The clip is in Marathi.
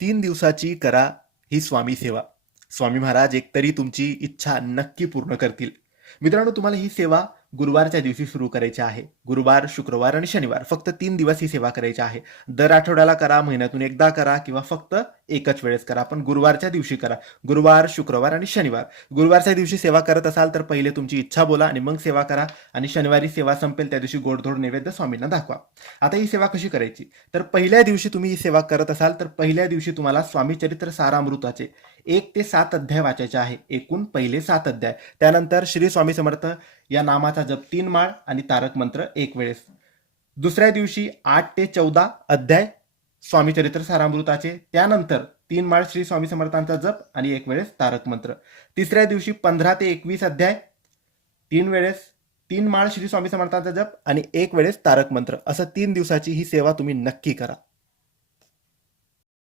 3 दिवसाची करा ही स्वामी सेवा. स्वामी महाराज एकतरी तुमची इच्छा नक्की पूर्ण करतील. मित्रांनो, तुम्हाला ही सेवा गुरुवारच्या दिवशी सुरू करायची आहे. गुरुवार, शुक्रवार आणि शनिवार फक्त 3 दिवस ही सेवा करायची आहे. दर आठवड्याला करा, महिन्यातून एकदा करा किंवा फक्त एकच वेळेस करा, पण गुरुवारच्या दिवशी करा. गुरुवार, शुक्रवार आणि शनिवार. गुरुवारच्या दिवशी सेवा करत असाल तर पहिले तुमची इच्छा बोला आणि मग सेवा करा. आणि शनिवारी सेवा संपेल त्या दिवशी गोडधोड नैवेद्य स्वामींना दाखवा. आता ही सेवा कशी करायची? तर पहिल्या दिवशी तुम्ही ही सेवा करत असाल तर पहिल्या दिवशी तुम्हाला स्वामी चरित्र सारामृताचे 1 ते 7 अध्याय वाचायचे आहे. एकूण पहिले 7 अध्याय. त्यानंतर श्री स्वामी समर्थ या नामाचा जप 3 माळ आणि तारक मंत्र 1 वेळेस. दुसऱ्या दिवशी 8 ते 14 अध्याय स्वामी चरित्र सारामृताचे. त्यानंतर 3 माळ श्री स्वामी समर्थांचा जप आणि 1 वेळेस तारक मंत्र. तिसऱ्या दिवशी 15 ते 21 अध्याय 3 वेळेस 3 माळ श्री स्वामी समर्थांचा जप आणि 1 वेळेस तारक मंत्र. असं 3 दिवसाची ही सेवा तुम्ही नक्की करा.